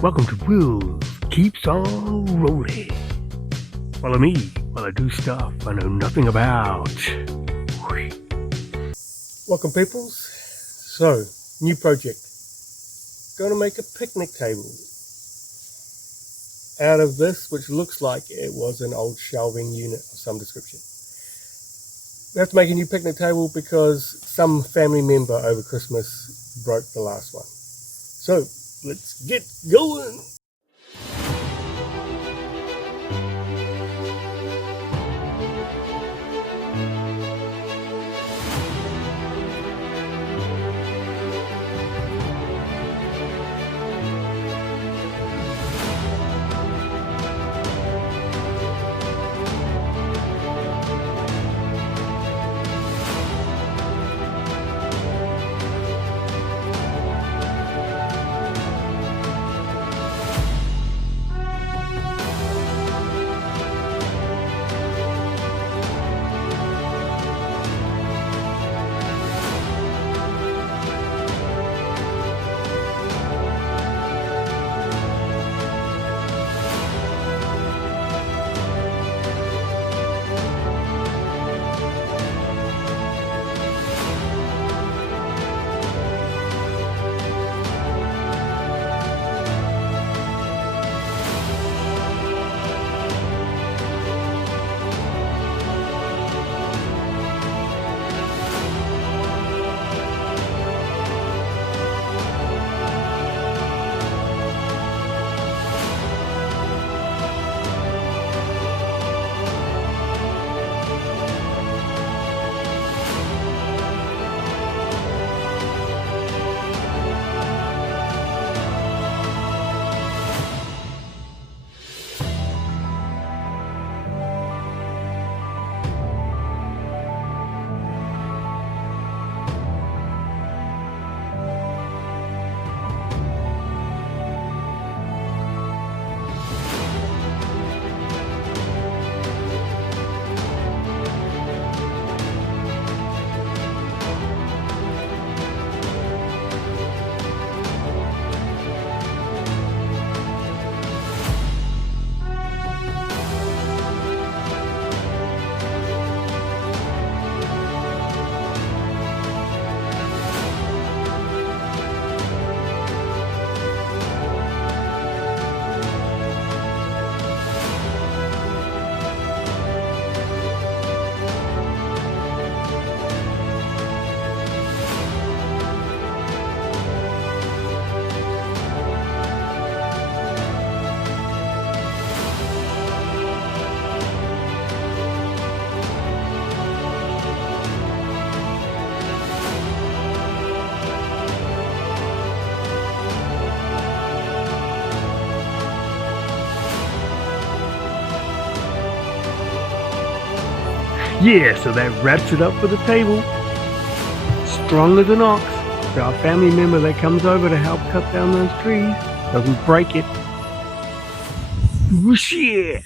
Welcome to Willz Keeps on Rolling. Follow me while I do stuff I know nothing about. Welcome, peoples. So, new project. Going to make a picnic table out of this, which looks like it was an old shelving unit of some description. We have to make a new picnic table because some family member over Christmas broke the last one. So, let's get going. Yeah, so that wraps it up for the table. Strong as an ox. So our family member that comes over to help cut down those trees doesn't break it. Whoosh, yeah.